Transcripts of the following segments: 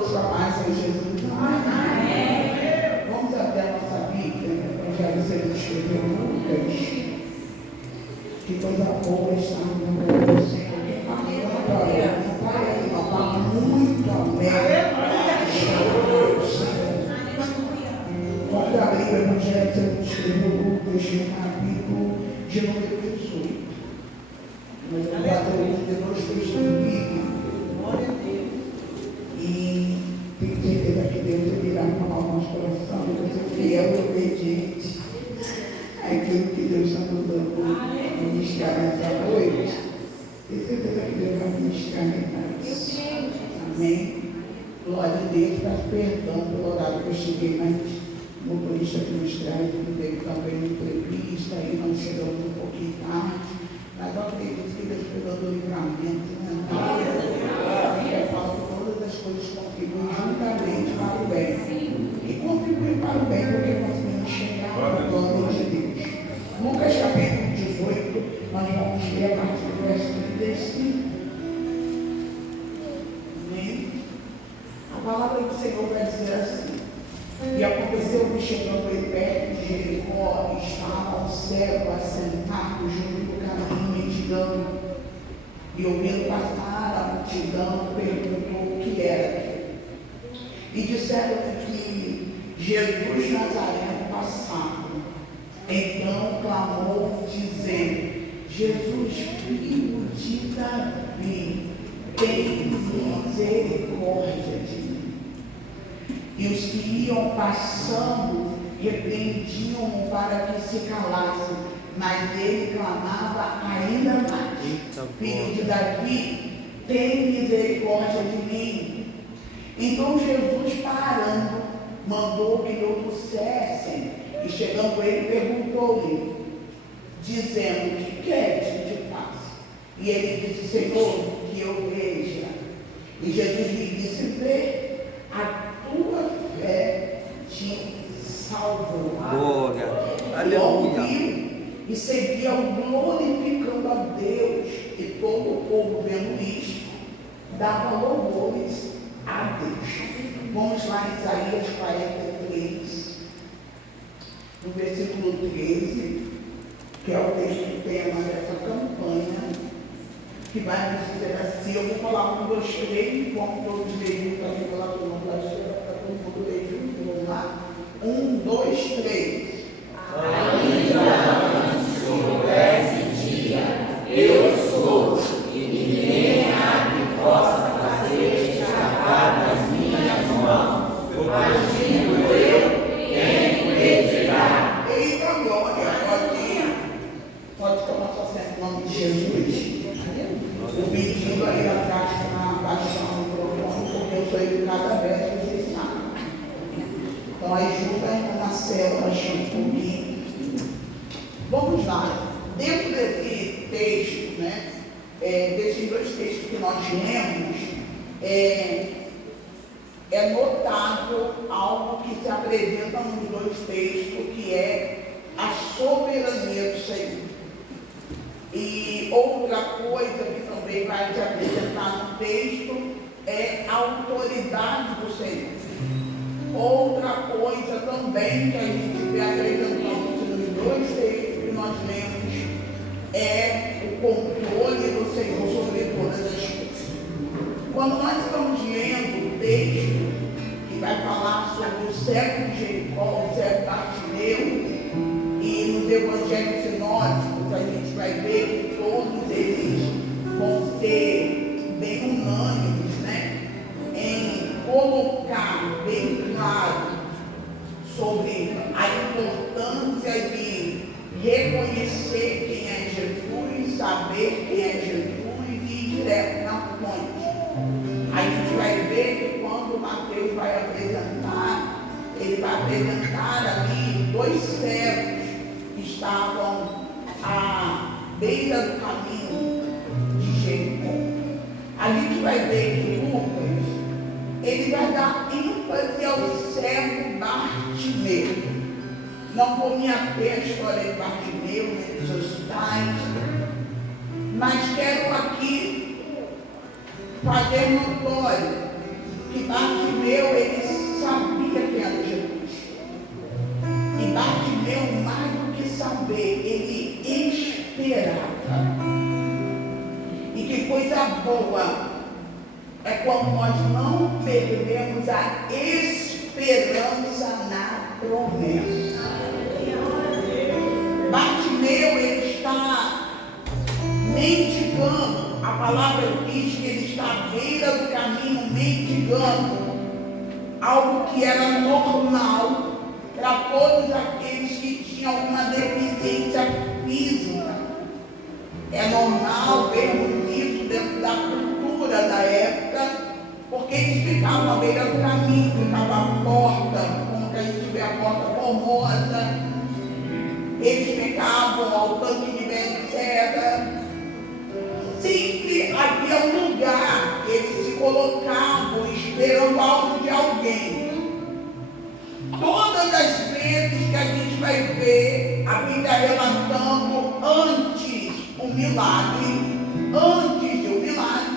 Paz em Jesus. Amém. Vamos abrir a nossa Bíblia, Evangelho segundo escreveu Lucas. Que coisa boa está no nome do Senhor. Que família adorada. Uma palavra muito alegre. Vamos abrir o Evangelho segundo escreveu Lucas, no capítulo de número 18. Mas eu vou bater depois do estudo bíblico. E tenho certeza que Deus irá falar o nosso coração, e você fiel e obediente àquilo que Deus está mandando ministrar nessa noite. Tenho certeza que Deus vai ministrar nessa. Amém. Glória a Deus, peço perdão pelo horário que eu cheguei, mas o motorista que nos traz, teve também uma entrevista, aí nós chegamos um pouquinho tarde, mas eu acredito que Deus foi dando livramento, né? Eu falo que todas as coisas contribuem juntamente para o bem. E contribuem para o bem porque nós vamos chegar ao plano de Deus. Lucas capítulo 18, nós vamos ler a partir do verso 35. Amém? A palavra do Senhor vai dizer assim: e aconteceu que chegando ele perto de Jericó, estava um cego assentado junto do caminho mendigando. E ouvindo passar a multidão, perguntou o que era. E disseram-lhe que Jesus Nazareno passava. Então clamou, dizendo: Jesus, filho de Davi, tem misericórdia de mim. E os que iam passando repreendiam-o para que se calasse, mas ele clamava ainda mais: Filho de Davi, tem misericórdia de mim. Então Jesus, parando, mandou que o trouxessem, e chegando ele, perguntou-lhe, dizendo: que queres que te faça? E ele disse: Senhor, que eu veja. E Jesus lhe disse: vê, a tua fé te salvou. Glória, aleluia. E seguiam glorificando a Deus, e todo o povo vendo isto, dava louvores a Deus. Vamos lá em Isaías 43, no versículo 13, que é o texto tema dessa campanha, que vai nos dizer assim. Eu vou falar 1, 2, 3, vamos todos ler juntos, também pela turma da história, para todo mundo ler junto. Vamos lá? 1, 2, 3. Ainda antes que houvesse dia, eu sou, e ninguém há que possa fazer escapar das minhas mãos. Agindo eu, quem impedirá? Eita glória, pode tomar sua sede em nome de Jesus. O pedido aí atrás está baixando o microfone, porque eu sou educada a verso, vocês sabem. Então aí junta uma célula, um pouquinho. Vamos lá. Dentro desse texto, né, desses dois textos que nós lemos, é notável algo que se apresenta nos dois textos, que é a soberania do Senhor. E outra coisa que também vai se apresentar no texto é a autoridade do Senhor. Outra coisa também que a gente vê apresentando nos dois textos que nós lemos é o controle do Senhor sobre todas as coisas. Quando nós estamos lendo o texto que vai falar sobre o cego de Jericó, o cego Bartimeu, e nos evangelhos sinóticos a gente vai ver que todos eles vão ser bem unânimes, né, em colocar bem claro sobre a importância de reconhecer quem é Jesus, saber quem é Jesus e ir direto na fonte. A gente vai ver que quando Mateus vai apresentar, ele vai apresentar ali dois cegos que estavam à beira do caminho de Jericó. A gente vai ver que Lucas, ele vai dar ênfase ao cego Bartimeu. Não vou me ater à história de Bartimeu, nem dos seus pais, mas quero aqui fazer notório que que Bartimeu, ele sabia quem era Jesus. E Bartimeu, mais do que saber, ele esperava. E que coisa boa é quando nós não perdemos a esperança na promessa. Bartimeu, ele está mendigando. A palavra diz que ele está à beira do caminho mendigando. Algo que era normal para todos aqueles que tinham alguma deficiência física. É normal vermos isso dentro da cultura da época, porque eles ficavam à beira do caminho, ficava a porta, como que a gente vê a porta formosa, eles ficavam ao tanque de Betesda. Sempre havia um lugar que eles se colocavam esperando algo de alguém. Todas as vezes que a gente vai ver a Bíblia relatando antes um milagre, antes de um milagre,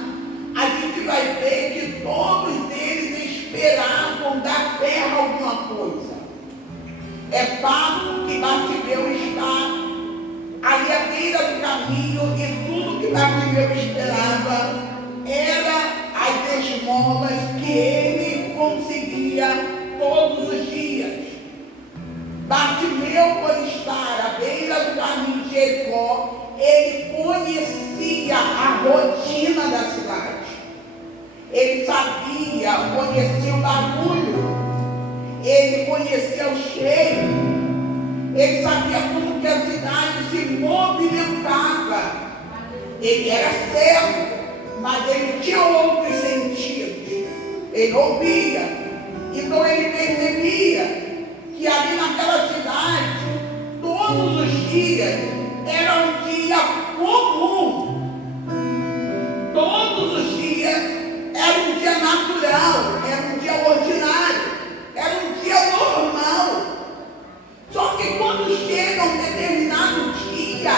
a gente vai ver que todos eles esperavam da terra alguma coisa. É fato que Bartimeu está ali à beira do caminho e tudo que Bartimeu esperava era as esmolas que ele conseguia todos os dias. Bartimeu, por estar à beira do caminho de Jericó, ele conhecia a rotina da cidade. Ele sabia, conhecia o barulho, ele conhecia o cheiro, ele sabia como que a cidade se movimentava. Ele era cego, mas ele tinha outros sentidos. Ele ouvia. Então ele percebia que ali naquela cidade, todos os dias, era um dia comum. Todos os dias era um dia natural, era um dia ordinário, era um dia normal. Só que quando chega um determinado dia,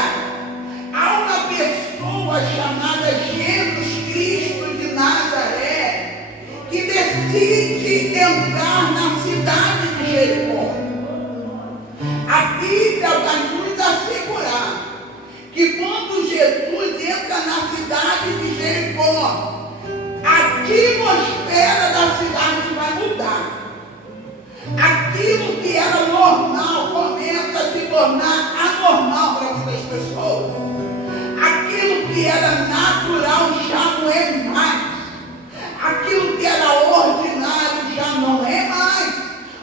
há uma pessoa chamada Jesus Cristo de Nazaré que decide entrar na cidade de Jericó. A Bíblia vai nos assegurar que quando Jesus entra na cidade de Jericó, a atmosfera da cidade vai mudar. Aquilo que era normal começa a se tornar anormal para muitas pessoas. Aquilo que era natural já não é mais. Aquilo que era ordinário já não é mais.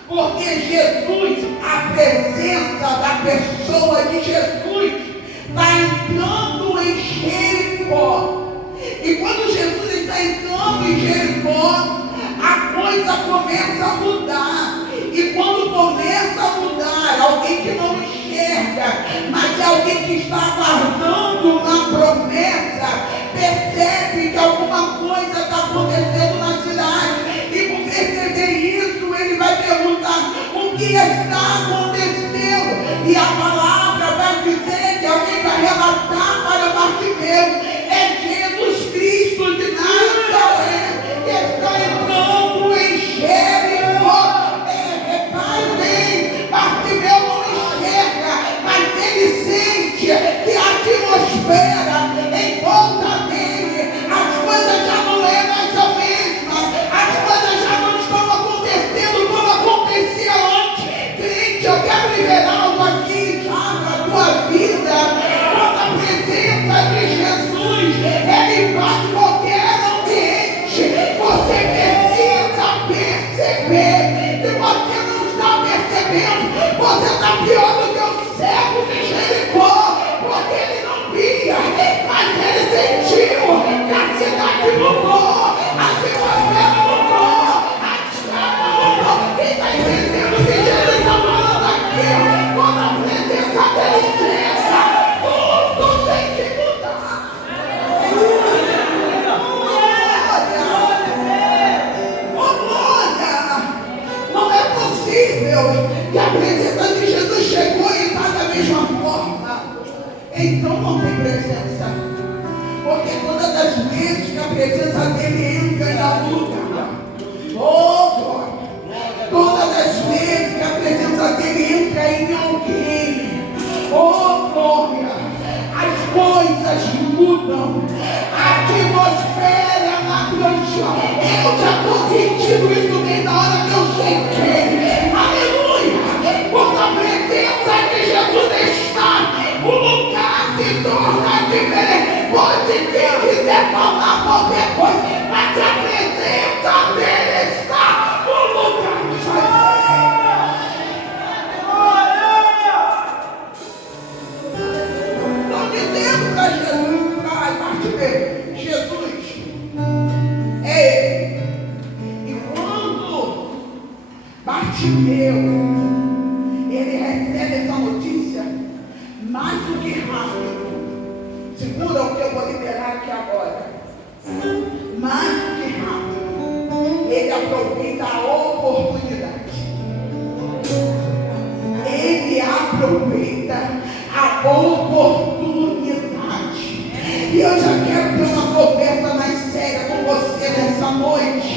Porque Jesus, a presença da pessoa de Jesus, está entrando em Jericó. E quando Jesus está entrando em Jericó, a coisa começa a mudar. E quando começa a mudar, alguém que não enxerga, mas é alguém que está aguardando uma promessa, percebe que alguma coisa está acontecendo na cidade. E por perceber isso, ele vai perguntar: o que está acontecendo? E a palavra vai dizer que alguém vai relatar para Bartimeu: é Jesus Cristo de Nazaré que está entrando em Jericó. Repare bem, Bartimeu não enxerga, mas ele sente que a atmosfera em volta dele, as coisas já não é mais a mesma, as coisas já não estão acontecendo como acontecia antes. Crente, eu quero liberar algo aqui já na tua vida. Quando a presença de Jesus, ele bate qualquer ambiente, você precisa perceber que você não está percebendo, você está pior do que o cego de Jericó, porque ele não via, mas ele sentiu que a cidade mudou, a atmosfera mudou, a estrada mudou. Quem está entendendo o que Jesus está falando aqui? Quando a presença dele chega, tudo tem que mudar. Não é possível que a presença de Jesus chegou e está da mesma forma. Então não tem presença. Porque todas as vezes que a presença dele entra em algum lugar, Oh, glória. Todas as vezes que a presença dele entra em alguém, oh, glória, as coisas mudam, a atmosfera na cancha. Eu já estou sentindo isso desde a hora que eu cheguei. Aleluia! Quando a presença de Jesus está, o lugar se torna diferente. Pode vir quiser falar qualquer coisa, mas a presença dele está, o lugar Estão dizendo para Jesus, ai, Bartimeu, Jesus é ele. E quando Bartimeu ele recebe essa notícia, mais do que rápido, segura o que eu vou liberar aqui agora, mais do que rápido, ele aproveita a oportunidade. Ele aproveita a oportunidade. E eu já quero ter uma conversa mais séria com você nessa noite.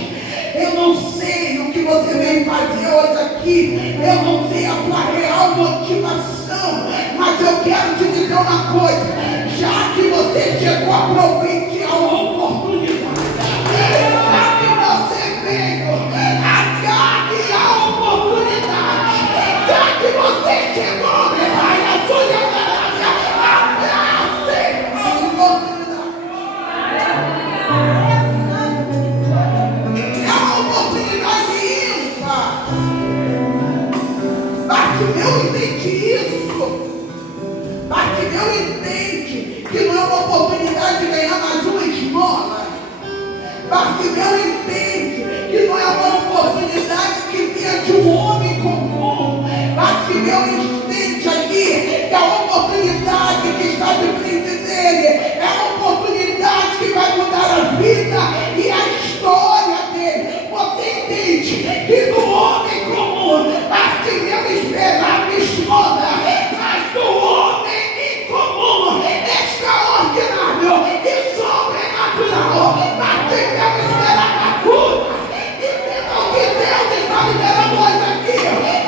Eu não sei o que você vem fazer hoje aqui. Eu não sei a tua real motivação. Mas eu quero te dizer uma coisa. Já que você chegou, aproveite a oportunidade. Já que você veio, agarre a oportunidade. Já que você chegou, vai a sua abrace a oportunidade. É uma oportunidade ímpar. Bartimeu entende isso. Bartimeu entende que não é uma oportunidade de ganhar mais uma esmola. Bartimeu entende que não é uma oportunidade que vinha de um homem comum. Bartimeu entende aqui que a oportunidade que está de frente dele é uma oportunidade que vai mudar a vida e a história dele. Você entende que do homem comum Bartimeu esperava esmola, mas do homem incomum, extraordinário e sobrenatural, Bartimeu esperava cura. E pelo que Deus está liberando hoje aqui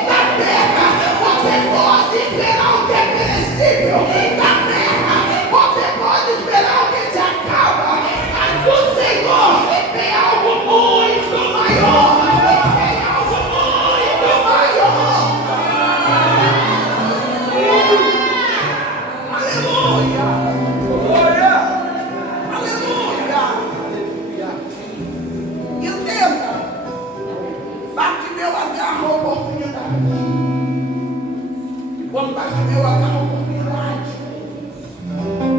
na terra, você pode esperar o que é perecível. Na terra, você pode esperar o que se acaba. Mas do Senhor tem algo muito maior. Tem algo muito maior. Aleluia. Aleluia. Entenda. Bartimeu agarra a oportunidade. E quando Bartimeu agarra a oportunidade,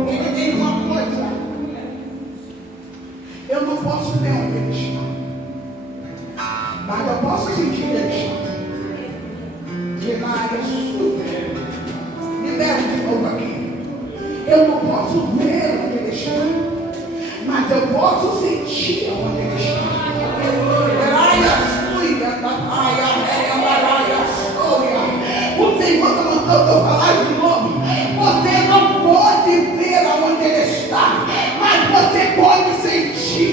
ele tem uma coisa. Eu não posso ver onde ele está, mas eu posso sentir ele está. De lá é super. Libera de novo aqui. Eu não posso ver onde ele está, mas eu posso sentir onde ele está. O Senhor está mandando eu falar de novo. Você não pode ver aonde ele está, mas você pode sentir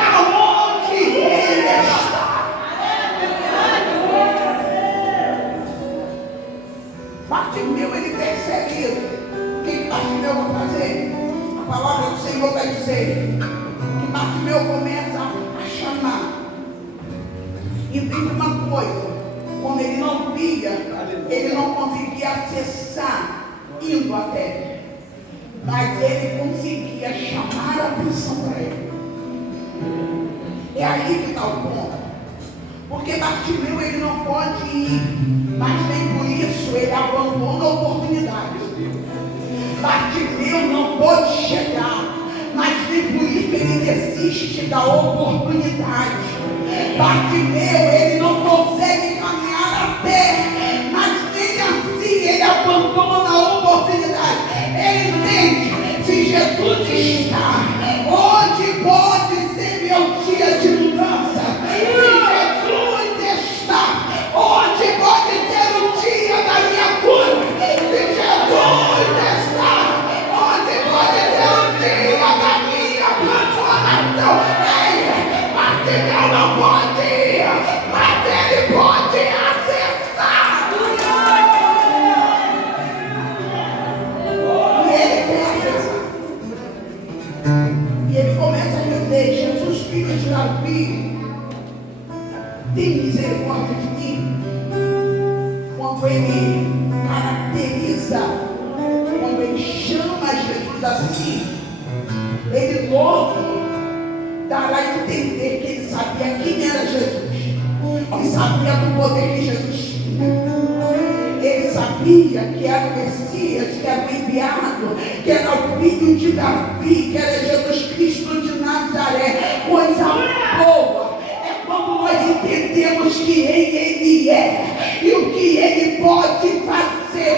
aonde ele está. Bartimeu, ele percebe isso. O que Bartimeu vai fazer? A palavra do Senhor vai dizer que Bartimeu começa a chamar. E tem uma coisa, como ele não via, ele não conseguia acessar indo até ele, mas ele conseguia chamar a atenção para ele. É aí que está o ponto, porque Bartimeu ele não pode ir, mas nem por isso ele abandona a oportunidade. Bartimeu não pode chegar, mas nem por isso ele desiste da oportunidade. Bartimeu, ele não consegue caminhar a pé, mas nem assim ele abandona a oportunidade. Ele entende, se Jesus está, hoje pode ser meu dia de mudança. Se Jesus está, hoje pode ser o dia da minha cura. Se Jesus está, hoje pode ser o dia da minha transformação. Bartimeu não pode ir. tem misericórdia de mim. Quando ele caracteriza, quando ele chama Jesus assim, ele logo dará a entender que ele sabia quem era Jesus, ele sabia do poder que Jesus tinha. Ele sabia que era o Messias, que era o enviado, que era o filho de Davi, que era Jesus Cristo de Nazaré. Coisa boa é quando nós entendemos quem Ele é e o que Ele pode fazer.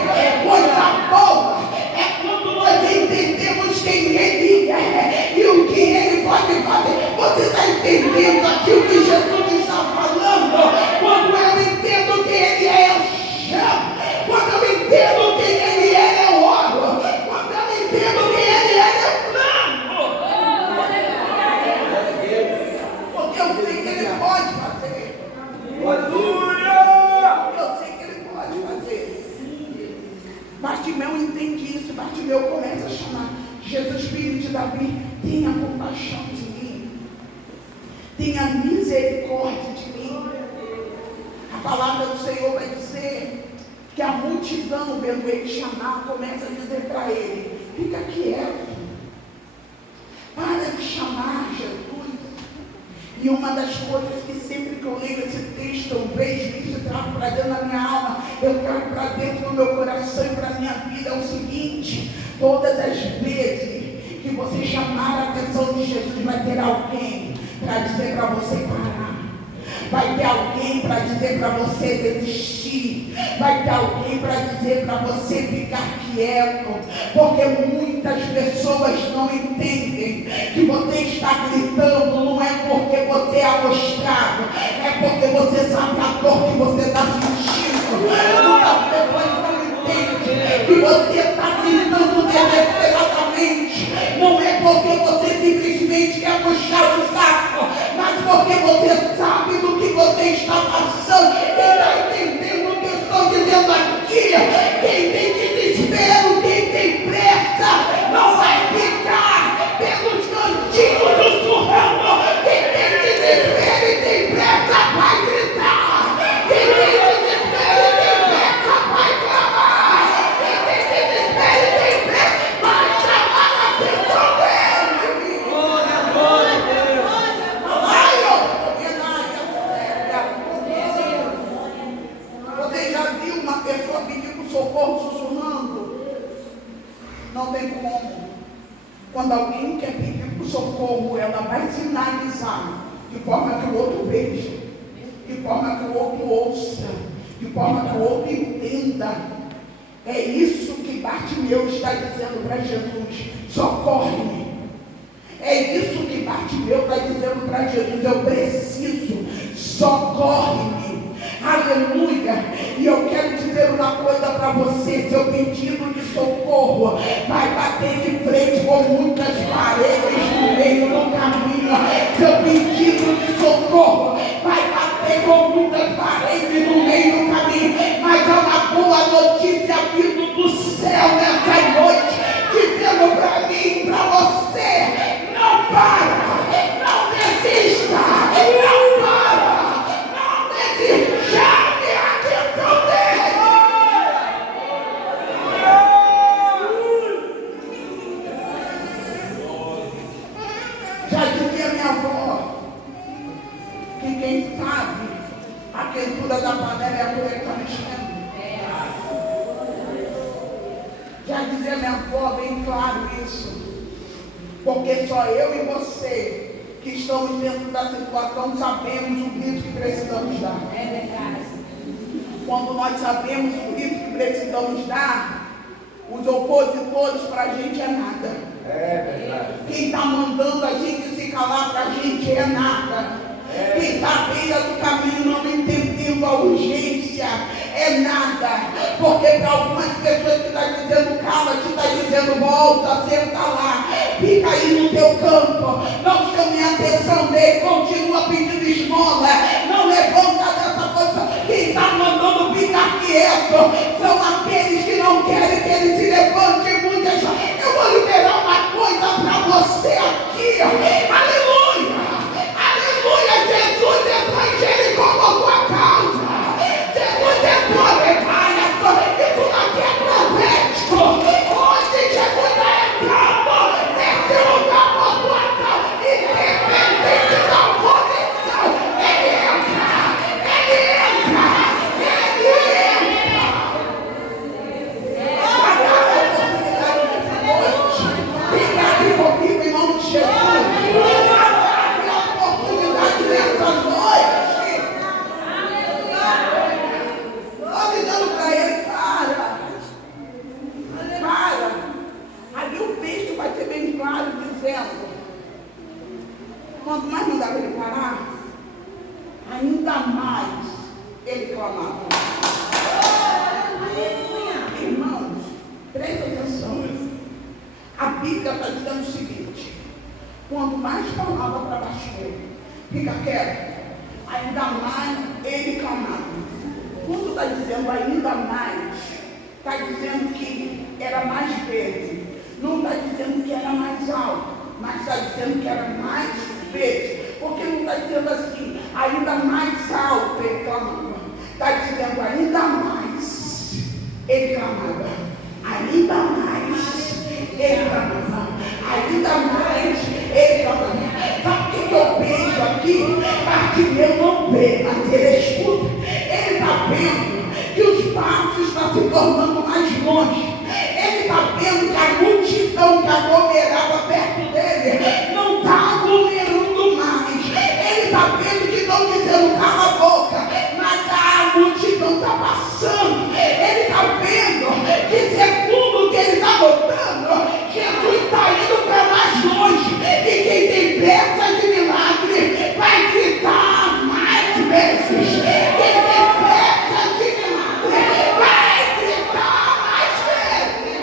Coisa boa é quando nós entendemos quem Ele é e o que Ele pode fazer. Você está entendendo aqui o que Jesus está falando? Quando eu entendo quem Ele é, eu chamo. Quando eu entendo quem Ele é, eu oro. Quando eu entendo quem Ele é, eu clamo. Porque eu sei que Ele pode fazer. Eu sei que Ele pode fazer. Bartimeu entende isso. Bartimeu começa a chamar Jesus, filho de Davi, tenha compaixão de mim. Tenha misericórdia de mim. A palavra do Senhor vai dizer que a multidão, vendo ele chamar, começa a dizer para ele: fica quieto, para de chamar Jesus. E uma das coisas que sempre que eu leio esse texto, eu vejo isso, eu trago para dentro da minha alma, eu trago para dentro do meu coração e para a minha vida, é o seguinte: todas as vezes que você chamar a atenção de Jesus, vai ter alguém para dizer para você parar. Vai ter alguém para dizer para você desistir. Vai ter alguém para dizer para você ficar quieto. Porque muitas pessoas não entendem que você está gritando não é porque você é amostrado, é porque você sabe a dor que você está sentindo. Muitas pessoas não entendem que você está gritando desesperadamente. Não é porque você simplesmente quer puxar o saco, mas porque você sabe do que você está passando. Quem está entendendo o que eu estou dizendo aqui? Quem tem desespero, quem tem pressa, não vai ficar pelos cantinhos do surrão. Quem tem desespero e tem pressa, vai gritar. Quem tem desespero e tem pressa, vai clamar. Quem tem desespero e tem pressa, vai chamar a atenção dele. Glória a Deus. Você já viu uma pessoa pedindo socorro sussurrando? Não tem como. Quando alguém quer pedir por socorro, ela vai sinalizar de forma que o outro veja, de forma que o outro ouça, de forma que o outro entenda. É isso que Bartimeu está dizendo para Jesus: socorre-me. É isso que Bartimeu está dizendo para Jesus: eu preciso, socorre-me. Aleluia. E eu quero dizer uma coisa para você: seu pedido de socorro vai bater de frente com muitas paredes no meio do caminho. Seu pedido de socorro vai bater com muitas paredes no meio do caminho. Mas há uma boa notícia vindo do céu nessa noite, dizendo para mim e para você: não para, não desista, não para, não desista. Chame a atenção dele. Já dizia minha avó que quem sabe a quentura da panela é a colher que está mexendo. Já dizia minha avó bem claro isso. Porque só eu e você que estamos dentro da situação sabemos o grito que precisamos dar. É verdade. Quando nós sabemos o grito que precisamos dar, os opositores para a gente é nada. É verdade. Quem está mandando a gente se calar para a gente é nada. Quem está à beira do caminho não entendendo a urgência é nada. Porque para algumas pessoas que está dizendo cala-te, está dizendo volta, senta lá, fica aí no teu campo, não chame a atenção dele, continua pedindo esmola, não levanta dessa posição. Quem está mandando ficar quieto são aqueles que não querem que ele se levante muitas. Eu vou liberar uma coisa para você aqui. Aleluia! Aleluia! Jesus entrou em Jericó. clamava. Irmãos, presta atenção. A Bíblia está dizendo o seguinte: quanto mais falava para baixo dele, fica quieto, ainda mais ele clamava. Quando está dizendo ainda mais, está dizendo que era mais vezes. Não está dizendo que era mais alto, mas está dizendo que era mais vezes. Porque não está dizendo assim, ainda mais alto ele clamava. Está dizendo ainda mais ele clamava. Ainda mais ele clamava. Ainda mais ele clamava. Sabe o que eu vejo aqui? Bartimeu não vê, mas ele escuta. Ele está vendo que os passos estão se tornando mais longe. Ele está vendo que a multidão que aglomerava perto dele não está aglomerando mais. Ele está vendo que estão dizendo cala a boca, mas a multidão está passando. Ele está vendo que segundo que ele está notando, Jesus está indo para mais longe. E quem tem peças de milagre vai gritar mais vezes. Quem tem peças de milagre vai gritar mais vezes.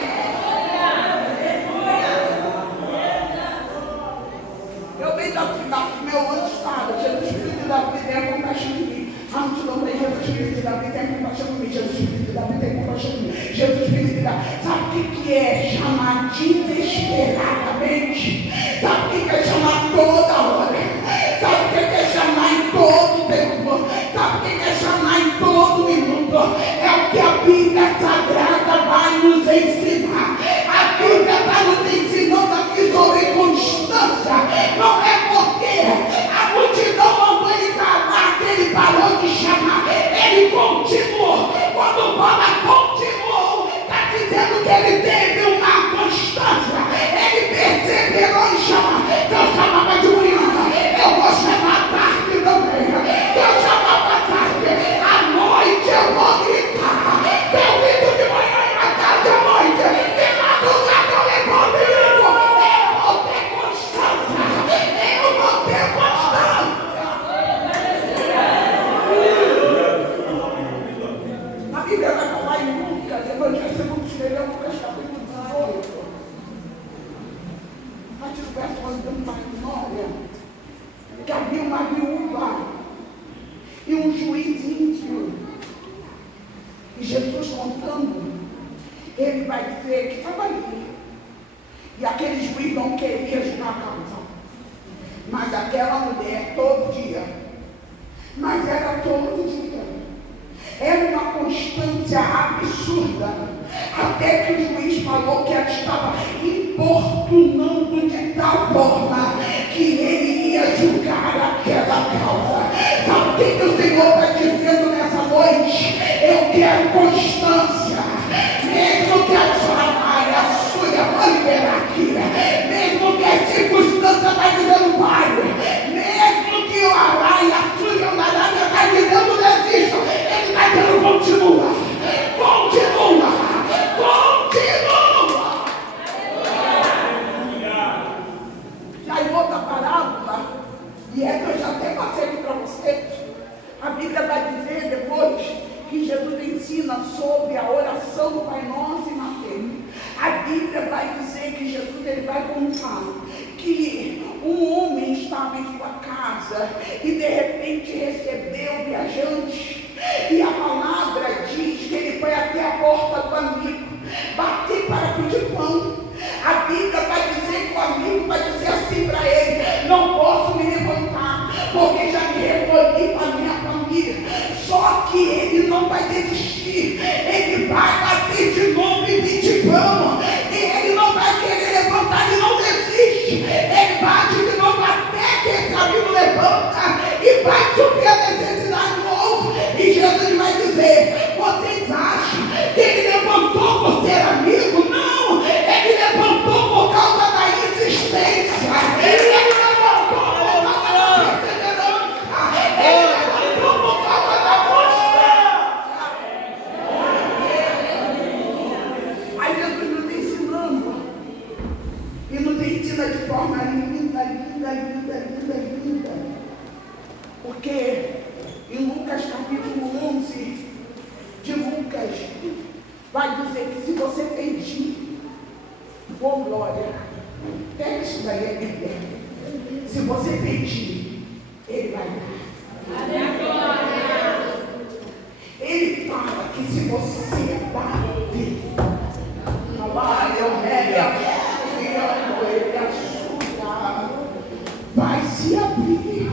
Eu venho da cidade do meu outro estado. Jesus, filho de Davi, tenha compaixão de mim. A multidão tem Jesus, filho de Davi, tenha compaixão de mim. Jesus, filho de Davi, tenha compaixão de mim. Jesus, filho de Davi. Sabe o que é chamar desesperadamente? Sabe o que é chamar toda hora? Sabe o que é chamar em todo tempo? Sabe o que é chamar em todo minuto? É o que a Bíblia Sagrada vai nos ensinar. A Bíblia está nos ensinando aqui sobre constância. Não é porque a multidão mandou ele calar que ele parou de chamar. Ele continuou. Quando fala continuou, está dizendo que ele teve uma constância. Ele perseverou em chamar. Deus chamava de manhã, eu vou chamar à tarde também. Deus chamava à tarde, à noite eu vou gritar. Eu grito de manhã e à tarde à noite. De madrugada eu levanto e grito. Eu vou ter constância. Eu vou ter constância. A Bíblia vai falar em Lucas, Evangelho segundo escreveu Lucas capítulo 18. A partir do verso 11 dando mais memória, que havia uma viúva e um juiz ímpio. E Jesus contando, ele vai dizer que estava ali. E aquele juiz não queria julgar a causa. Mas aquela mulher todo dia. Mas era todo dia. Era uma constância absurda. Até que o juiz falou que ela estava importunando de tal forma que ele ia julgar aquela causa. Sabe o que o Senhor está dizendo nessa noite? Eu quero constância. Mesmo que a trabalha, a sua vai liberar aqui. Mesmo que a circunstância está dizendo pai. Mesmo que o arraia, a sua está dizendo desista. Ele está dizendo continua. Continua. Continua. Já em outra parábola, e essa eu já até passei aqui para vocês, a Bíblia vai dizer depois que Jesus ensina sobre a oração do Pai Nosso e Mateus. A Bíblia vai dizer que Jesus ele vai contar que um homem estava em sua casa e de repente recebeu o viajante. E a palavra diz que ele foi até a porta do amigo, bater para pedir pão. A Bíblia vai dizer que o amigo vai dizer assim para ele: não posso me levantar, porque já me recolhi para a minha família. Só que ele não vai desistir, ele vai bater de novo e pedir pão. E ele não vai querer levantar, ele não desiste. Ele bate de novo até que esse amigo levanta e vai suprir a necessidade do outro. Lucas vai dizer que se você pedir, oh glória, pega isso daí, é Bíblia. Se você pedir, Ele vai dar. Ele fala que se você bater, vai se abrir.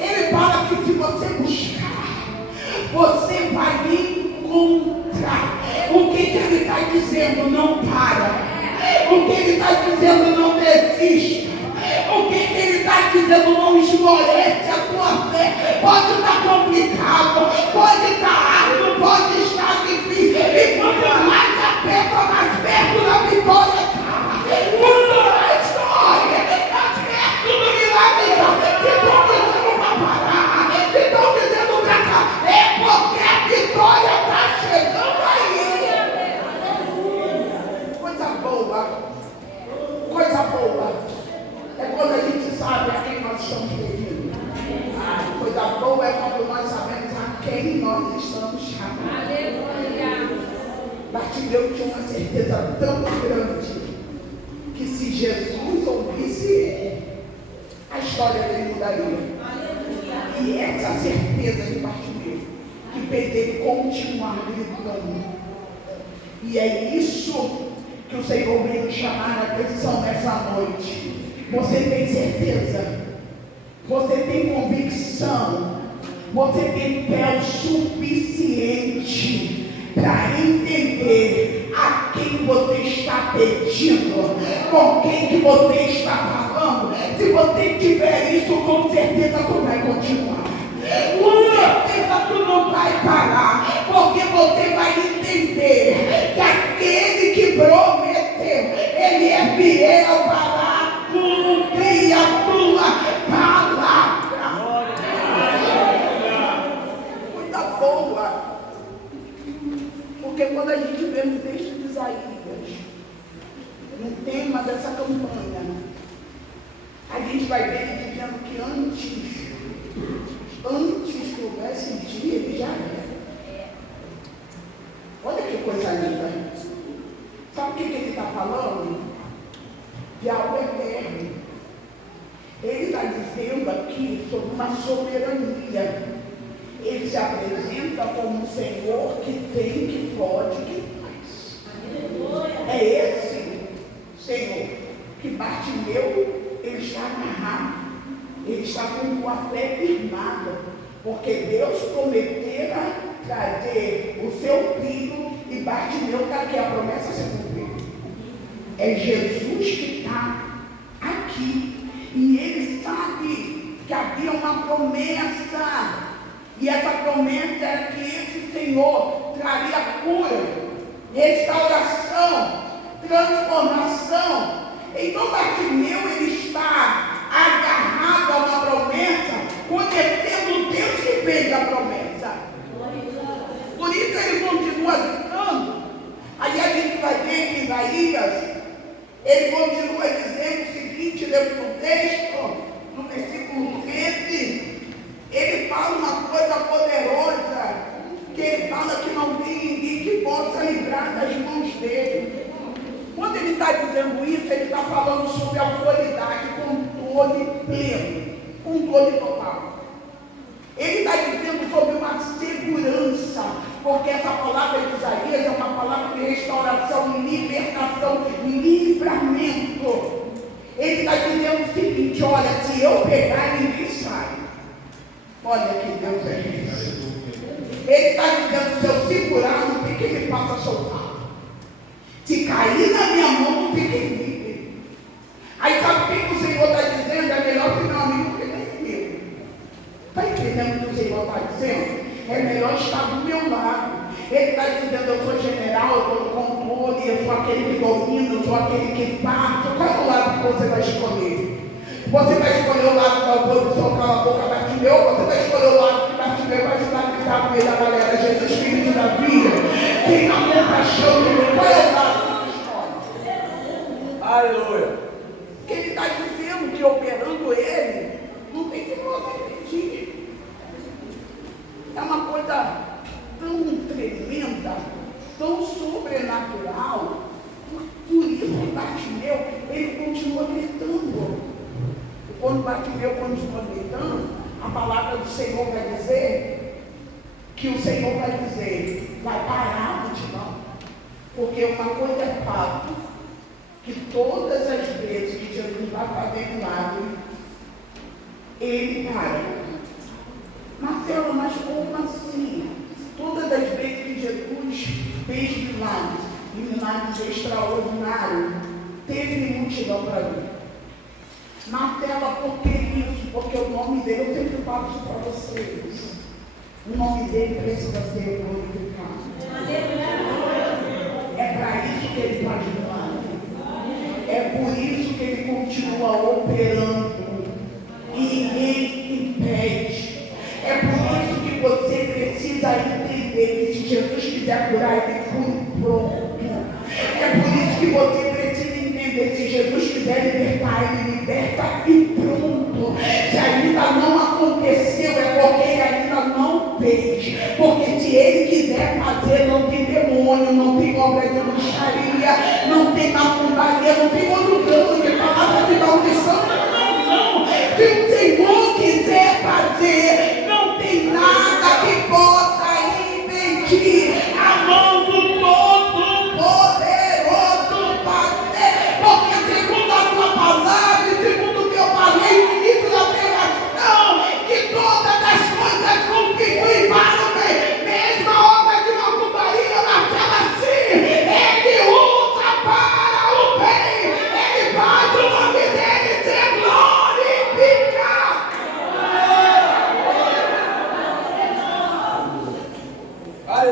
Ele fala que se você buscar, você vai encontrar. O que ele está dizendo? Não para. O que ele está dizendo? Não desista. O que ele está dizendo? Não esmorece a tua fé. Pode estar complicado, pode estar árduo, pode estar difícil. E quanto mais aperta, mais perto da vitória está. Quanto mais história, mais perto do milagre está. Que estão dizendo para parar, que estão dizendo para cá. É porque a vitória está chegando aí. Coisa boa. Coisa boa. É quando a gente sabe a quem nós estamos pedindo. Coisa boa é quando nós sabemos a quem nós estamos chamando. Aleluia. Bartimeu tinha uma certeza tão grande que se Jesus ouvisse ele, a história dele mudaria. E essa certeza de Bartimeu que fez ele continuar gritando. E é isso que o Senhor veio chamar a atenção nessa noite. Você tem certeza, você tem convicção, você tem fé o suficiente para entender a quem você está pedindo, com quem que você está falando. Se você tiver isso, com certeza tu vai continuar. Com certeza tu não vai parar, porque você vai entender que aquele que prometeu, ele é fiel para cumprir a tua palavra. Coisa boa. Porque quando a gente vê no texto de Isaías, no tema dessa campanha, a gente vai ver ele dizendo que antes que houvesse dia, ele já era. Olha que coisa linda. Sabe o que ele está falando? De algo eterno. Ele está dizendo aqui sobre uma soberania. Ele se apresenta como um Senhor que tem, que pode, que faz. É esse Senhor que Bartimeu, ele está amarrado, ele está com a fé firmada, porque Deus prometera trazer o seu filho e Bartimeu quer que a promessa se cumpra. É Jesus que está aqui. E ele sabe que havia uma promessa. E essa promessa era que esse Senhor traria cura, restauração, transformação. Então Bartimeu, ele está agarrado a uma promessa, conhecendo Deus que fez a promessa. Por isso ele continua gritando. Aí a gente vai ver que Isaías, ele continua dizendo o seguinte, dentro do texto, no versículo 13, ele fala uma coisa poderosa, que ele fala que não tem ninguém que possa livrar das mãos dele. Quando ele está dizendo isso, ele está falando sobre autoridade, controle pleno, controle total. Ele está dizendo sobre uma segurança, porque essa palavra de Isaías é uma palavra de restauração, libertação, livramento. Ele está dizendo o seguinte: olha, se eu pegar, ninguém sai. Olha que Deus é isso. Ele está dizendo: se eu segurar, não tem quem me faça soltar. Se cair na minha mão, não tem quem livre. Aí sabe o que o Senhor está dizendo? É melhor que meu amigo que nem inimigo. Está entendendo o que o Senhor está dizendo? É melhor estar do meu lado. Ele está dizendo: eu sou general, eu estou no controle, eu sou aquele que domina, eu sou aquele que parte. Qual é o lado que você vai escolher? Você vai escolher o lado da oposição, cala a boca, Bartimeu, ou você vai escolher o lado que Bartimeu vai ajudar a gritar no meio da galera: Jesus, filho de Davi, tem a compaixão de mim. Qual é o lado que você escolhe? Aleluia. Porque ele está dizendo que operando ele, não tem que você pedir. É uma coisa sobrenatural. Por isso que Bartimeu, ele continua gritando. E quando Bartimeu continua gritando, a palavra do Senhor vai dizer que o Senhor vai dizer, vai parar a multidão. Porque uma coisa é fato, que todas as vezes que Jesus vai fazer milagre, ele para. Marcelo, mas como assim? Todas as vezes que Jesus fez milagres, e milagres extraordinários, teve multidão para ver. Marcela, por que isso? Porque o nome dele, eu sempre falo isso para vocês, o nome dele precisa ser glorificado. É para isso que ele faz milagre. É por isso que ele continua operando e ninguém impede. É por isso que você precisa entender que se Jesus quiser curar, ele cura pronto. É por isso que você precisa entender, se Jesus quiser libertar, ele liberta e pronto. Se ainda não aconteceu, é porque ele ainda não fez. Porque se ele quiser fazer, não tem demônio, não tem obra de bruxaria, não tem macumbaria, não tem outro canto de palavra de maldição. Não. Se o Senhor quiser fazer, não tem nada que possa impedir a mão do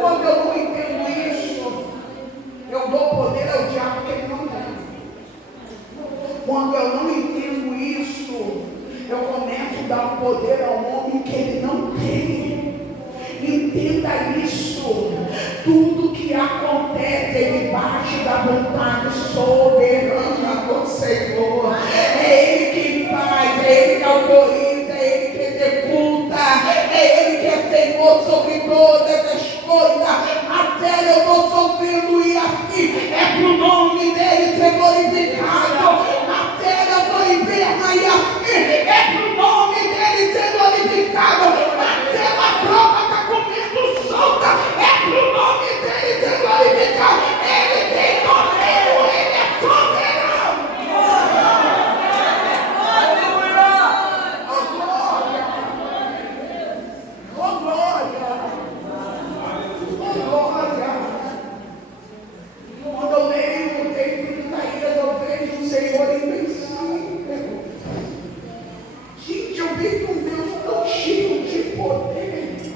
quando eu não entendo isso, eu dou poder ao diabo que ele não tem. Quando eu não entendo isso, eu começo a dar poder ao homem que ele não tem. Entenda isso. Tudo que acontece é debaixo da vontade soberana do Senhor. É Ele que faz, é Ele que autoriza, é Ele que executa, é Ele que é Senhor sobre todas as coisas. Até eu estou sofrendo e assim é para o nome dele ser glorificado. Até eu estou enferma e assim é para o nome dele ser glorificado. Até a prova está comendo solta, é para o nome dele ser glorificado. Ele tem poder, ele é soberano. Oh glória, oh glória, oh glória. Quando eu leio o texto de Isaías, eu vejo o Senhor invencível. Gente, eu vejo um Deus tão cheio de poder.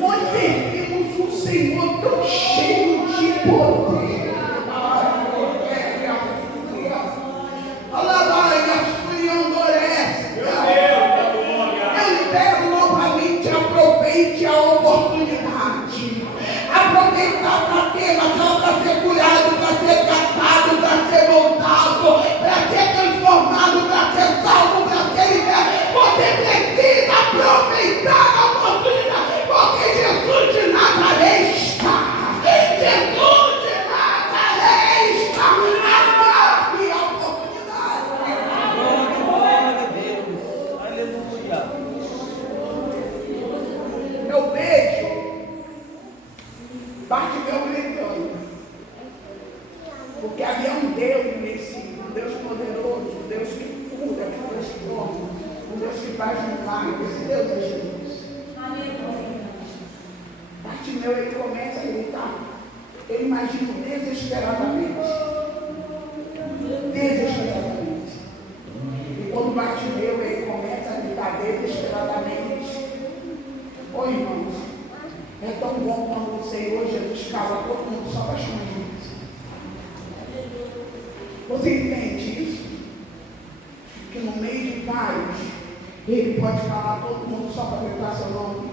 Nós servimos um Senhor tão cheio de poder. Eu espero novamente, aproveite a oportunidade. Aproveitar para ter, para ser curado, para ser tratado, para ser voltado, para ser transformado, para ser salvo, para ser liberto. Você precisa aproveitar a oportunidade, porque Jesus de Nazaré está. Jesus de Nazaré está. Agarre a oportunidade. Glória a Deus. Aleluia. Eu vejo Bartimeu gritando, porque havia um Deus nesse, um Deus poderoso, um Deus que cura, que transforma, um Deus que faz milagres. Esse Deus é Jesus. Bartimeu, ele começa a gritar. Eu imagino desesperadamente. E quando Bartimeu, ele começa a gritar desesperadamente, ô irmãos, é tão bom quando o Senhor Jesus cala todo mundo só para as mãos. Você entende isso? Que no meio de vários, ele pode calar todo mundo só para gritar seu nome.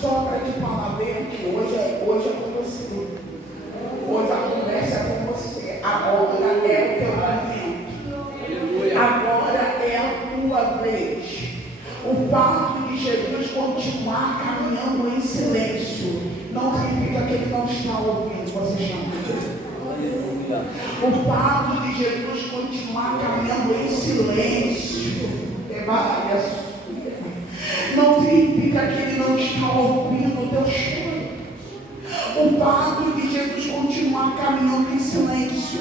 Só para te falar bem que hoje é com você. Hoje a conversa é com você. Agora é o teu momento. Agora é a tua vez. O fato de Jesus continuar caminhando em silêncio não significa que ele não está ouvindo você chamar. O fato de Jesus continuar caminhando em silêncio não significa que ele não está ouvindo o teu choro. O fato de Jesus continuar caminhando em silêncio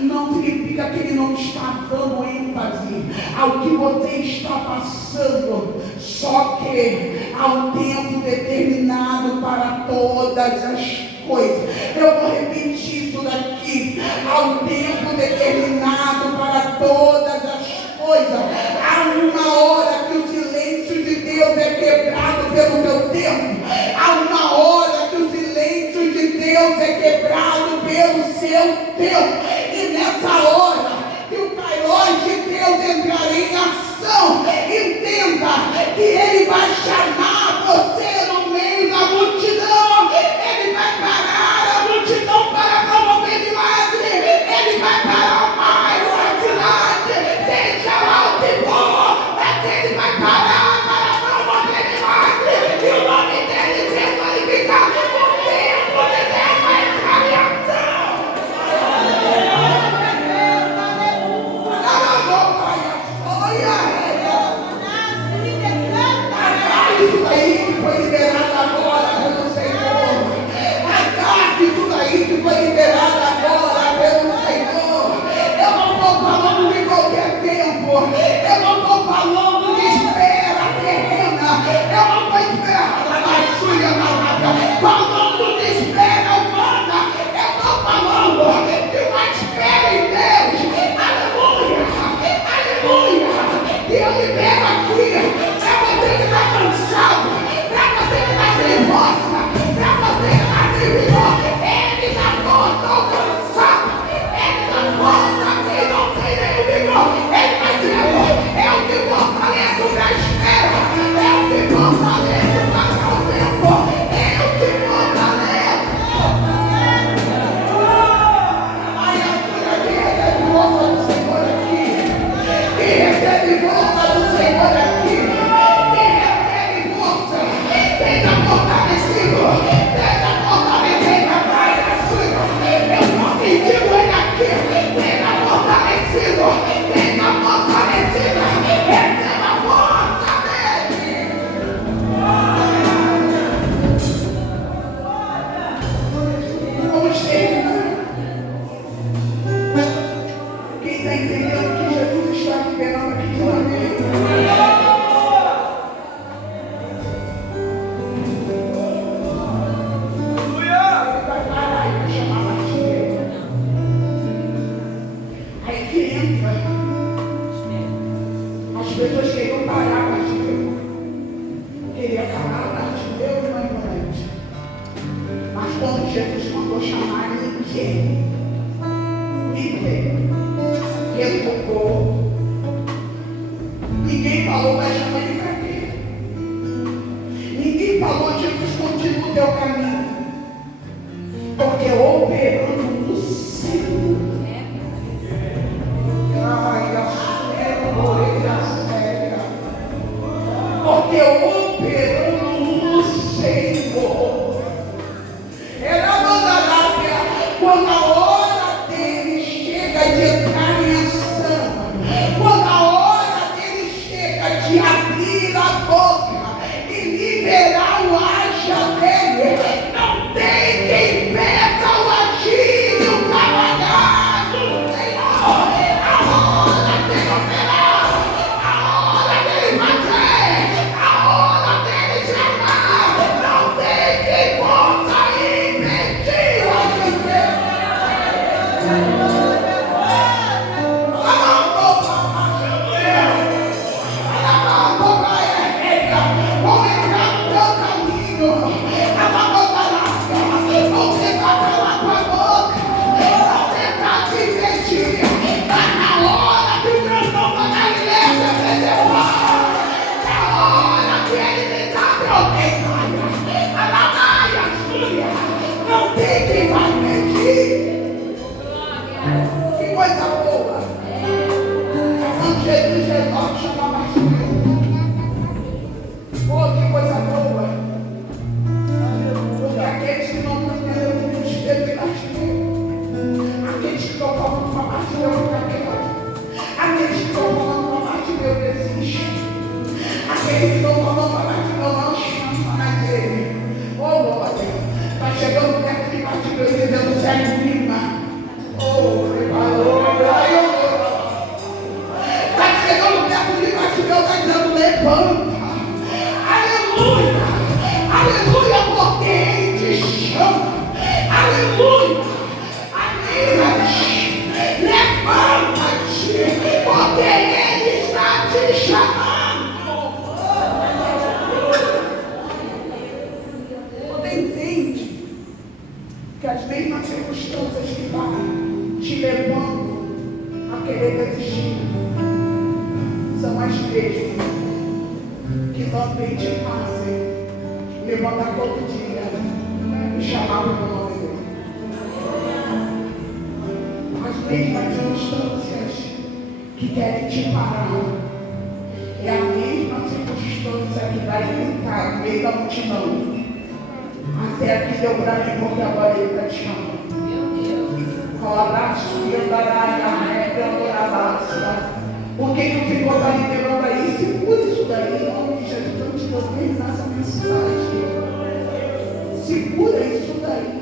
não significa que ele não está dando ênfase ao que você está passando. Só que há um tempo determinado para todas as coisas. Eu vou repetir isso daqui. Há um tempo determinado para todas as coisas. Há uma hora que o silêncio de Deus é quebrado pelo teu tempo. Há uma hora que o silêncio de Deus é quebrado pelo seu tempo. E nessa hora que o Kairos de Deus entrar em ação, entenda que ele vai chamar você no meio da multidão. Ele vai parar a multidão para promover milagre. Ele vai parar o bairro, a cidade, seja alto e bom, mas ele vai parar para promover milagre. E o nome dele ser glorificado. O tempo de Deus vai entrar em ação. Isso aí que foi liberado agora pelo Senhor. Isso daí que foi liberado agora pelo Senhor. Eu não estou falando de qualquer tempo. Eu não estou falando de espera terrena. Eu não estou esperando a suja malvada. Falando de espera humana. Eu estou falando de uma espera em Deus. Aleluia. Aleluia. E eu libero aqui para você que está cansado, para você que está sem força, para você que está sem vigor. Ele dá força ao cansado. Ele dá força a quem não tem nenhum vigor. Ele vai dizendo: eu te fortaleço na espera. Eu te fortaleço para o tempo. Eu te fortaleço. Ai, a cura que recebe força do Senhor aqui. Que recebe força do Senhor aqui. Que recebe força. Seja fortalecido. Seja fortalecido. Vai na sua. Eu não sentindo ele aqui. Seja fortalecido. Seja fortalecido. Receba a força dele. Vamos terminar. Quem está entendendo que Jesus está liberando aqui de amém? Ele vai parar e vai chamar mais de Deus. Aí que entra. As pessoas queriam parar mais de Deus. Queriam parar mais de Deus na ignorante. Mas quando Jesus mandou chamar ninguém retocou. Ninguém falou, vai chamar ele para quê? Ninguém falou, Jesus, continua o teu caminho. Porque operando no Senhor. Ai, a séria. Porque operando no Senhor. Era mandarábia. Quando a hora dele chega de entrar em ação, quando a hora dele chega de abrir a boca e liberar o haja dele, não levanta. Aleluia. Aleluia, porque Ele te chama. Aleluia. Anima-te. Levanta-te, porque Ele está te chamando. Você entende que as mesmas circunstâncias que estão te levando a querer desistir são as mesmas que também te fazem levantar todo dia e chamar o nome dele. As mesmas circunstâncias que querem te parar é a mesma circunstância que vai ficar no meio da multidão até aqui deu para mim, porque agora Ele está te chamando. Por que tu ficou daí pegando aí? Segura isso daí, em nome de Jesus. Não te deu bem nessa mensagem. Segura isso daí.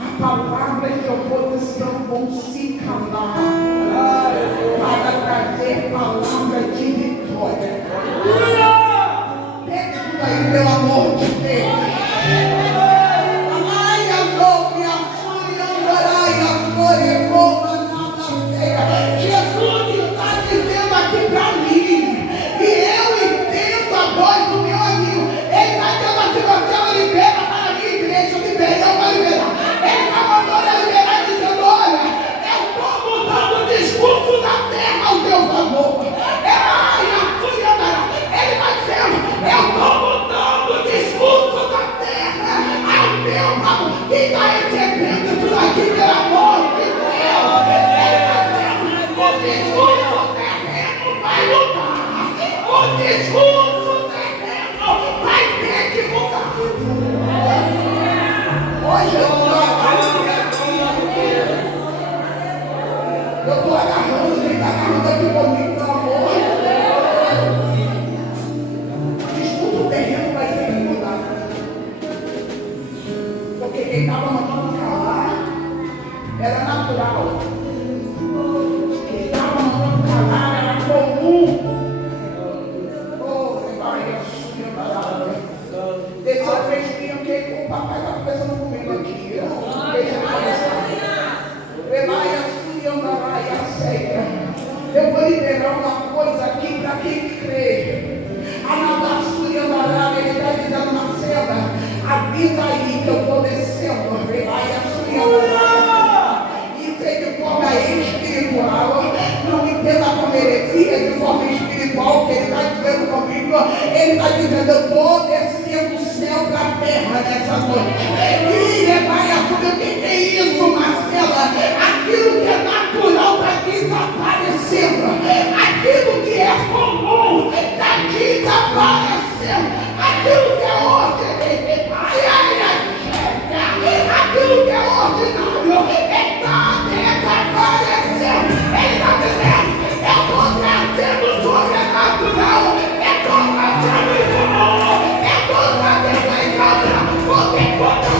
A palavra de oposição vão se calar para trazer palavra de vitória. Pega isso daí, pelo amor de Deus. Jesus está dizendo aqui para mim, e eu entendo a voz do meu amigo. Ele está dizendo assim: você libera para a minha igreja, liberei, eu vou liberar. Ele está mandando liberar, dizendo: olha, eu estou mudando o discurso da terra ao teu favor. Ele está dizendo: eu estou mudando o discurso da terra ao teu favor. Quem está recebendo isso daqui, pelo amor de Deus? O discurso terreno vai mudar. O discurso terreno vai ter que mudar. Hoje eu estou agarrando, quem está agarrando aqui comigo, pelo amor. O discurso terreno vai ter que mudar. Porque quem estava mandando calar era natural. O papai está conversando comigo aqui. Eu vou liberar uma coisa aqui para quem crê. Ele está dizendo: Marcela, avisa aí que eu estou descendo. E sei de forma espiritual. Não entenda como heresia, de forma espiritual, que ele está dizendo comigo. Ele está dizendo: eu estou descendo o céu para a terra nessa noite. E vai tudo. O que é isso, Marcela? Aquilo que é natural está desaparecendo. Aquilo que é comum está desaparecendo. Aquilo que é ordinário, aquilo que é ordinário está desaparecendo. Ele está dizendo: eu estou trazendo o sobrenatural. Eu estou trazendo o comum. Eu estou trazendo a igreja. Porque quando eu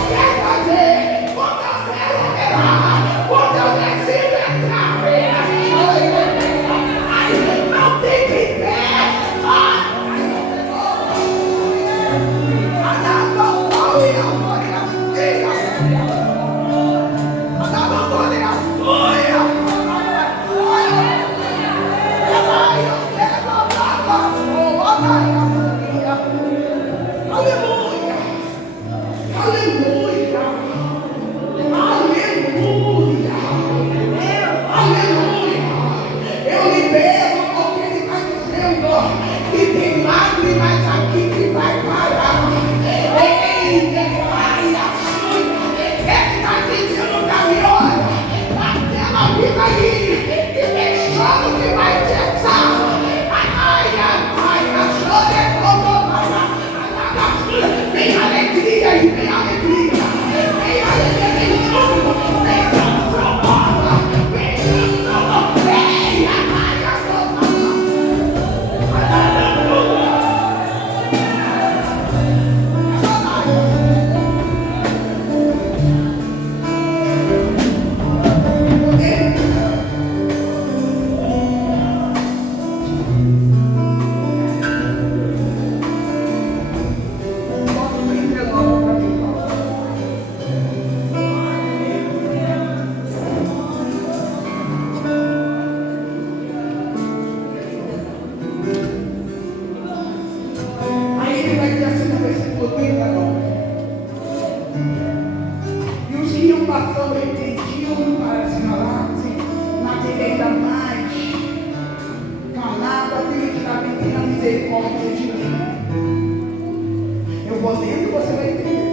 lendo e você vai entender.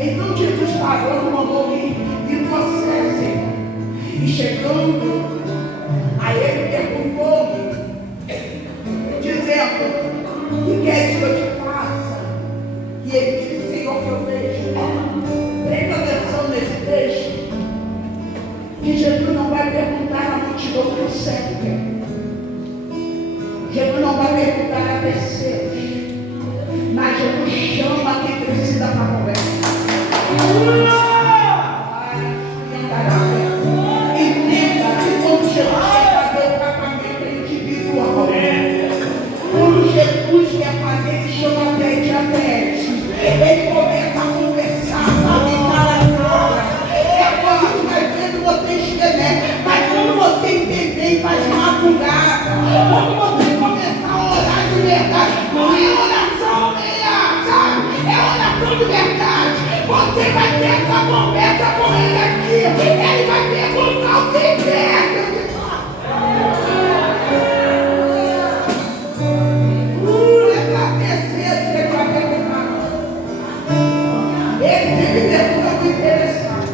Então Jesus parou, mandou vir processo. E chegando, aí ele perguntou-me, dizendo: o que queres que eu te faça? E ele disse: Senhor, que eu vejo. Presta atenção nesse texto, que Jesus não vai perguntar a multidão que o segue. Jesus não vai perguntar a terceiros, mas Jesus chama quem precisa para a conversa. Entenda que quando Jesus quer fazer o tratamento individual, quando Jesus quer fazer, ele chama tete a tete. Ele começa a conversar, sabe, cara a cara. É fácil, vai vendo você escrever, mas quando você entender e faz madrugada, quando você começar a orar de verdade, não é oração meia, sabe? É oração de verdade. Você vai ter essa conversa com ele aqui. Ele vai perguntar o que quer. É pra terceiro que ele vai perguntar. Ele sempre pergunta muito interessante.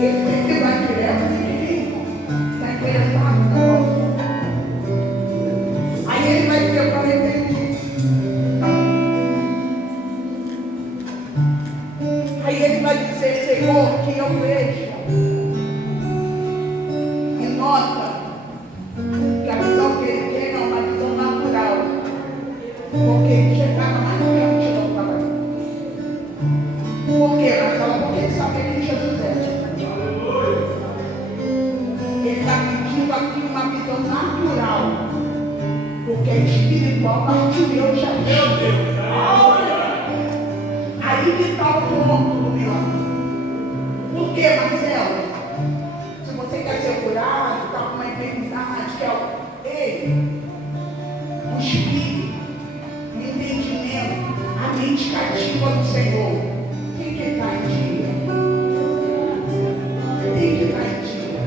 Ele sempre vai direto de quem está interessado no negócio. Aí ele vai dizer para ele. Aí ele vai dizer: Senhor, que eu vejo. E nota que a visão que ele tem é uma visão natural. Porque ele chegava mais perto de não trabalhar. Por quê, Marcela? Porque ele sabia quem Jesus era. Ele está pedindo aqui uma visão natural. Porque é espiritual, mas de Deus já é. Aí que está o ponto do milagre. Por quê, Marcelo? Se você quer ser curado, está com uma enfermidade, o espírito, o entendimento, a mente cativa do Senhor. Quem que está em dia? Tem que estar em dia.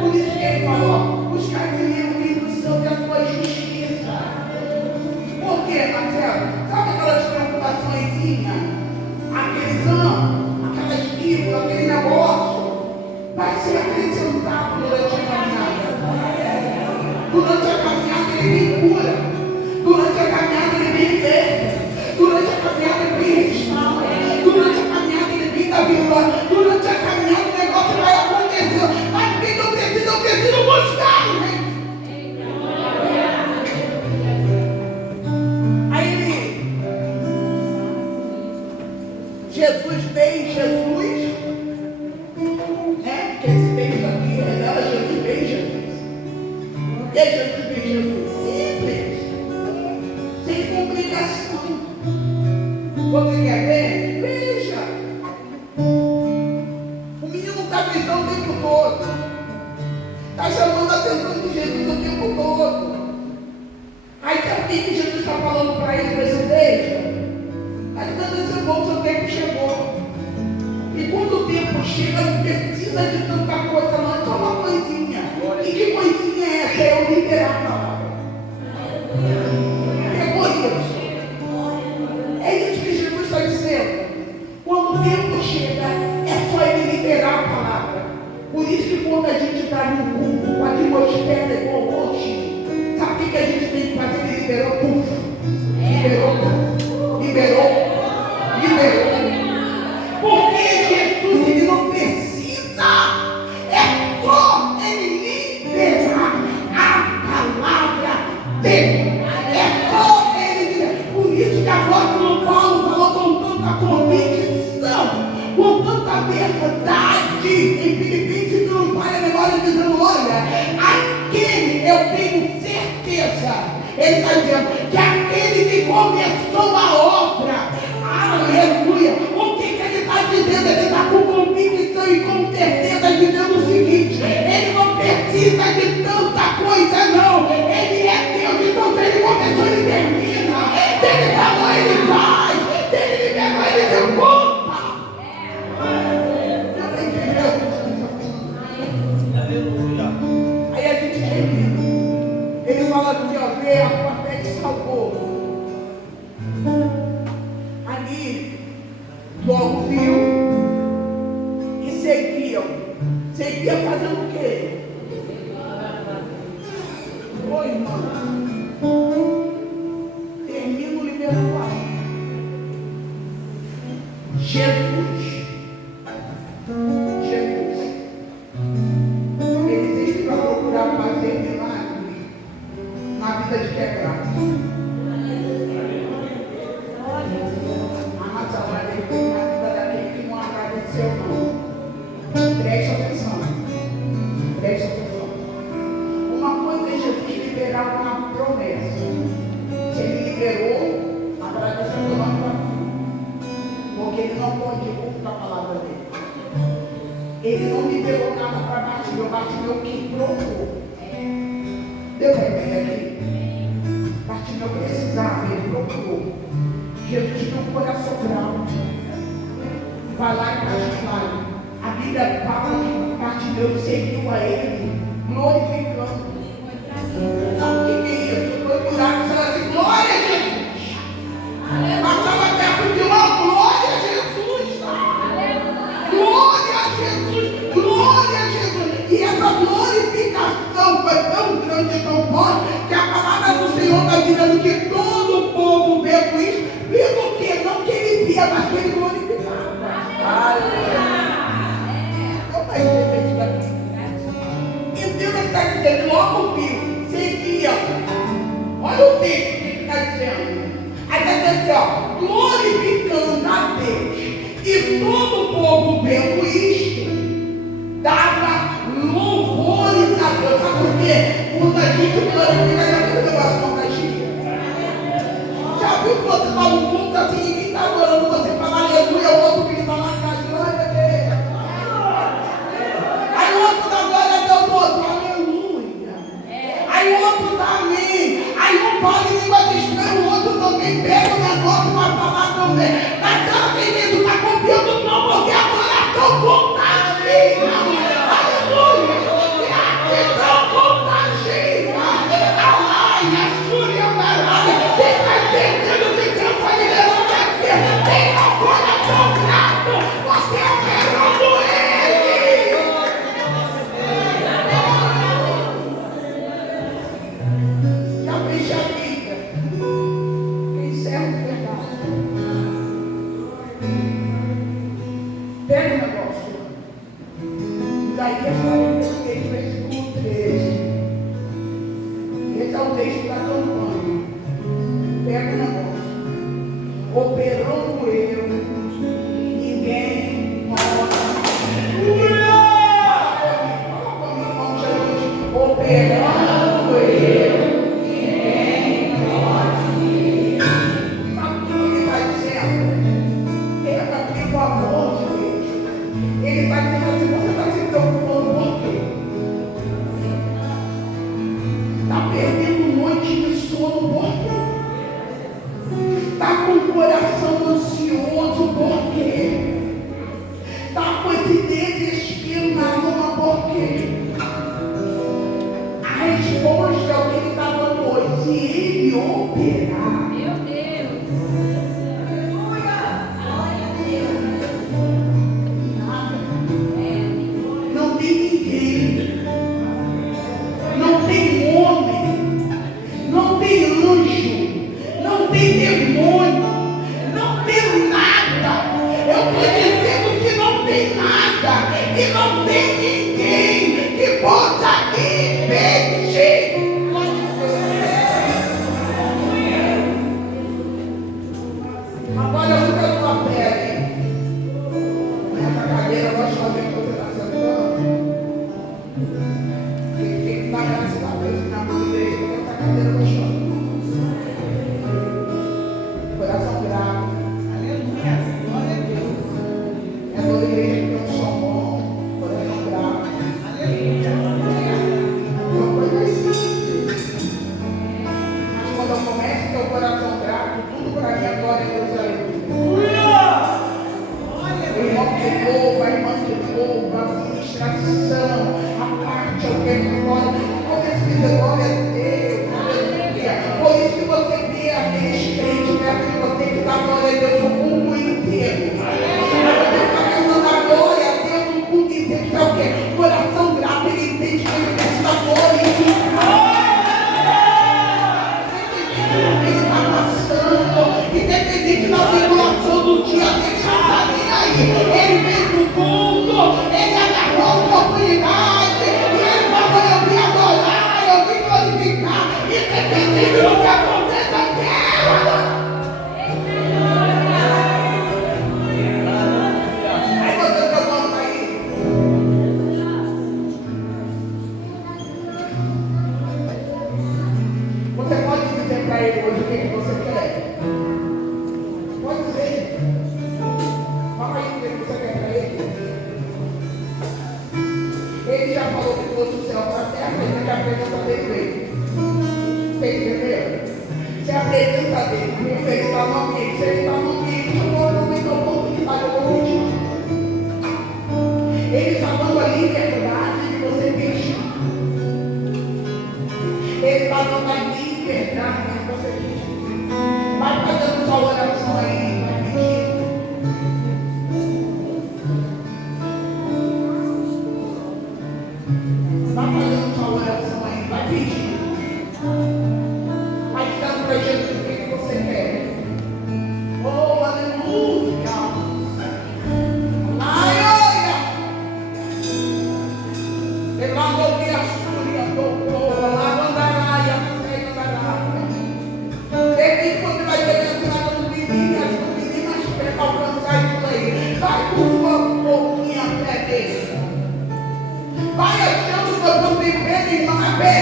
Por isso que ele falou: buscar primeiro o reino do Senhor e a sua justiça. Por quê, Marcelo? Sabe aquelas preocupaçõezinhas? Aquelas vírgulas, aquele negócio, vai ser acrescentado durante a caminhada. Durante a caminhada ele me cura. Durante a caminhada ele me liberta. Durante a caminhada ele me restaura. Durante a caminhada ele me dá vida. Durante a caminhada o negócio vai acontecer. Mas o que eu preciso? Eu preciso buscar, gente. Jesus fez Jesus, né? Que esse texto aqui revela Jesus fez Jesus. O que Jesus fez Jesus? Simples, sem complicação. Você quer ver? Veja. O menino está gritando o tempo todo, está chamando a atenção de Jesus o tempo todo. Aí sabe o que Jesus está falando para ele nesse texto? Mas quando esse bom, seu tempo chegou. E quando o tempo chega, não precisa de tanta coisa, não, é só uma coisinha. E que coisinha é essa? É eu liberar a palavra. Pegou isso? É isso que Jesus está dizendo. Quando o tempo chega, é só ele liberar a palavra. Por isso que quando a gente está no culto, com a atmosfera igual hoje, sabe o que a gente tem que fazer? Ele liberou o culto. Liberou. Porque Jesus, ele não precisa, é só ele liberar a palavra dele. É só ele dizer. Por isso que apóstolo Paulo falou com tanta convicção, com tanta verdade em Filipenses, não vai a memória dizendo: olha, aquele eu tenho certeza. Ele está dizendo que aquele que começou a obra, aleluia, o que ele está dizendo? Ele está com convicção e com certeza dizendo o seguinte: ele não precisa de tanta coisa, não. Ele é Deus, então se ele começou, ele termina. Se ele falou, ele faz. Se ele liberou, ele executa. Aleluia. Aí a gente termina. Ele fala assim: ó, vê, a tua fé te salvou. seguia fazendo o quê? Oi, irmão. Termino liberando a Jesus. Ele disse para procurar fazer milagre na vida de quebrado. A nossa ele fez na vida daquele que não agradeceu, não. Preste atenção. Preste atenção. Uma coisa é Jesus liberar uma promessa. Ele liberou, agradeceu pelo nome da vida. Porque ele não pode ir contra a palavra dele. Ele não liberou nada para Bartimeu. Bartimeu que procurou. Deu para entender aqui? Bartimeu precisava, ele procurou. Jesus tem um coração grande. Vai lá e faz milagre. A Bíblia fala que Bartimeu seguiu a ele, glorificando. Sabe o que é isso? Foi curado, você vai dizer, glória a Jesus. Mas estava perto de uma glória a Jesus. Glória a Jesus, glória a Jesus. E essa glorificação foi tão grande, tão forte, que a palavra do Senhor está dizendo que todo o povo vendo isso, pelo que não que ele via, mas que ele glorificava. Não vai entender isso daqui. Entenda o que está dizendo, logo viu, seguia. Olha o texto que está dizendo. Aí está dizendo assim, ó, glorificando a Deus. E todo o povo vendo isto, dava louvores a Deus. Sabe por quê? Quando a gente glorifica, já viu o negócio não está cheio? Já viu que você está no culto assim, ninguém está adorando, você fala aleluia, o outro que está lá atrás, glória a Deus. Aí o outro dá glória a Deus, o outro, aleluia. Aí o outro dá amém. Aí um fala em língua de estranho, o outro também pega o negócio e vai falar também. Mas sabe, querido, está copiando não, porque a adoração contagia. Aleluia. E a questão contagia. Ai, a súria amarada. Quem está entendendo de que a família não vai ser? Tem o coração grato. Você é operando ele. Já fechei a Bíblia. Encerra o pedaço. Pega o negócio. Isaías 43, versículo 13. Esse é o texto da campanha. Pega o negócio. Operando eu, ninguém nota. Fala comigo, irmão Jesus. Operando eu. Sabe o que ele está dizendo? Pega pelo amor de Deus. Ele está dizendo assim, você está se preocupando por quê? Está perdendo noite de sono por quê? Está com o coração ansioso por quê? Está com esse desespero na alma por quê? A resposta é o que ele está dando hoje. Se ele operar, Meu Deus. nada. Não tem ninguém. Não tem homem. Não tem anjo. Não tem demônio. Não tem trouxe o céu para a terra, ele tem que apresentar dele. Você entendeu? Se apresenta dele. Ele está no ambiente. Se ele está no ambiente, eu vou aproveitar a oportunidade, eu vou pedir. Ele está dando a liberdade de você pedir. Ele está dando a liberdade de você pedir. Vai fazendo sua oração aí, vai pedir. Vai fazendo sua oração aí, vai pedir. Vai dando para Jesus o que você quer. Oh, aleluia! Aleluia! Levando que a súria tocou, lá andará, segue andará. Ele quando vai ter entrada no menino, as meninas para alcançar isso aí. Vai com pouquinho a fé dele. Vai achando que eu estou vivendo em Macabé.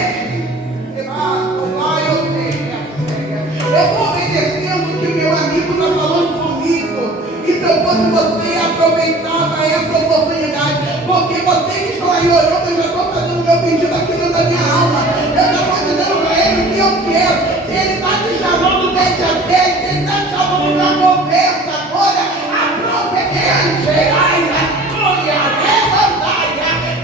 Eu estou obedecendo o que meu amigo está falando comigo. Então, quando você aproveitava essa oportunidade, porque vocês estão aí orando, eu já estou fazendo meu pedido aqui dentro da minha alma. Eu já estou dizendo para ele o que eu quero. Se ele está te chamando desde a vez, se ele está te chamando para conversa, agora, aproveite.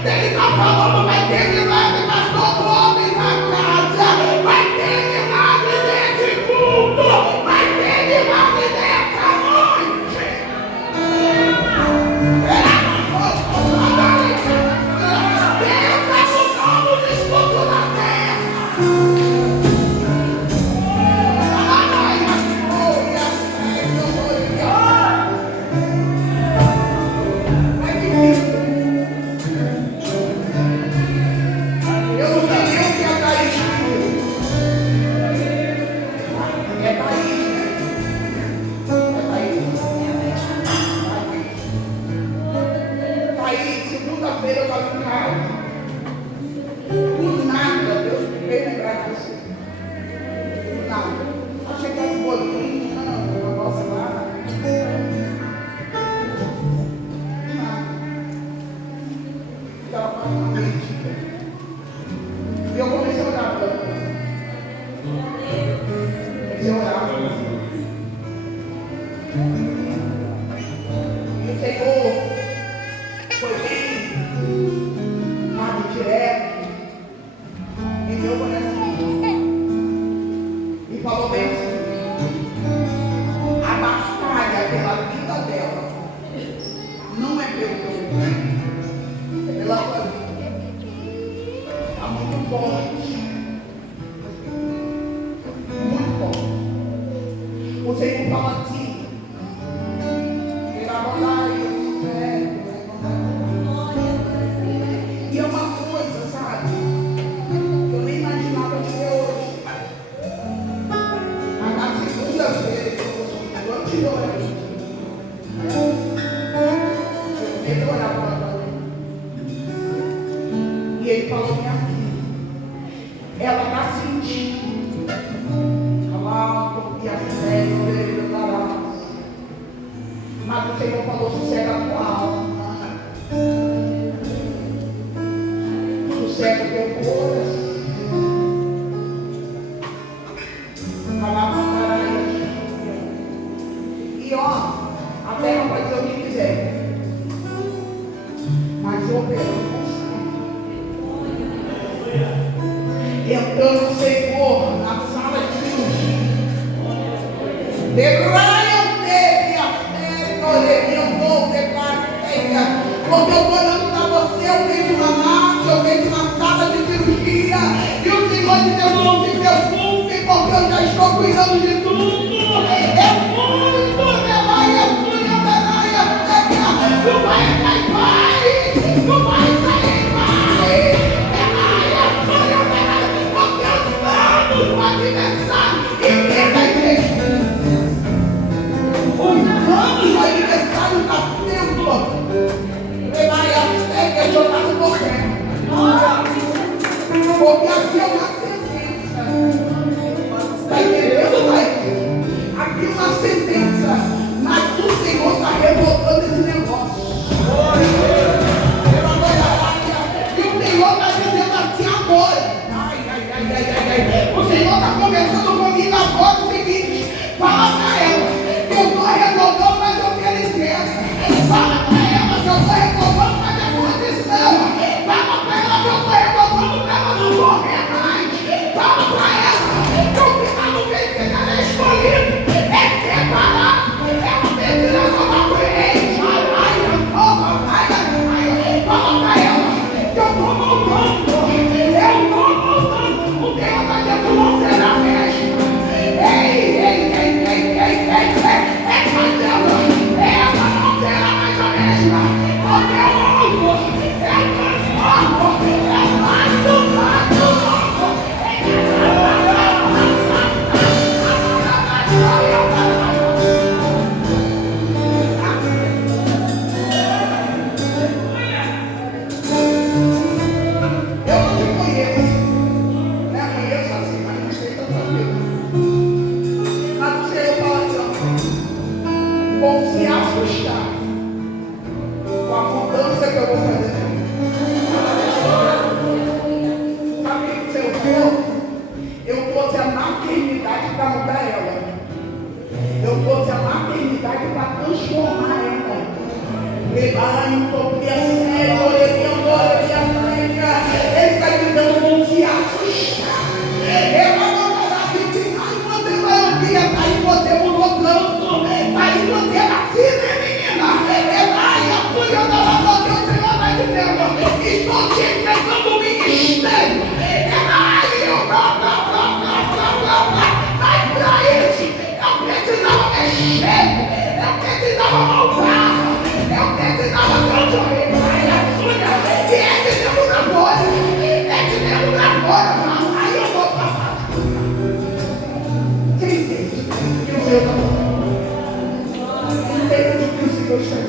Se ele está falando, vai ter milagre, mas todo homem na casa. Vai ter milagre nesse culto. Vai ter milagre nessa noite. Deus é o novo discurso na terra. Segunda-feira eu estava em casa. Por nada, Deus me fez lembrar de você. Por nada. Achei que era um bolinho, uma nossa lá. Nada. Estava fazendo uma mentira. E eu comecei a orar para ela. Comecei a orar. E o Senhor foi bem, direto, em meu coração, e falou bem assim: a batalha pela vida dela não é pelo teu, é pela tua vida. Está muito forte, muito forte. O Senhor fala assim: pela bondade do céu. E é uma coisa, sabe, que eu nem imaginava de ver hoje. Mas na segunda-feira que eu consegui, antes de orar, eu comecei a orar para ela. E ele falou: minha filha, ela está sentindo. E a fé dele dará. Mas o Senhor falou: sossega a tua alma. Sossega o teu coração. E ó, a terra pode dizer o que quiser, mas eu opero com você. Entrando o Senhor na sala de cirurgia. Porque eu estou olhando para você, eu vejo uma máquina, eu vejo uma sala de cirurgia, e o Senhor diz: não se preocupe, porque eu já estou cuidando de tudo. É muito, tu vai entrar em paz, tu vai sair em paz. Porque estamos no aniversário, e quem vai ver? Os anos do aniversário está sendo. É jogado no pé. Porque aqui é uma sentença. Está entendendo, pai? Aqui é uma sentença. Mas o Senhor está revogando esse negócio. E o Senhor está voltando. Eu estou voltando. O Deus vai dizer que você na festa. É Marcelo. Ela não será mais a mesma. Porque eu volto. É transformo. É mato. Eu não te conheço. Né? Conheço assim, mas não sei tanta coisa. Mas o Senhor fala assim, vão se assustar com a mudança que eu vou fazer. Sabe o que o Senhor falou? Eu trouxe a maternidade para mudar ela. Eu trouxe a maternidade para transformar ela. Levanto, porque a sério, ele está dizendo, vão se assustar. Ela não vai assim, aí você vai ouvir, aí você mudou tanto, aí você é assim, né, menina? Aí a tua não o Senhor vai dizendo, estou te entregando o ministério. Aí eu mas para isso, eu precisava mexer, eu precisava voltar, eu precisava transformar. E é que deu lugar fora. Aí eu vou para baixo. Quem entende o que o Senhor está falando? Quem entende o que o Senhor está dizendo?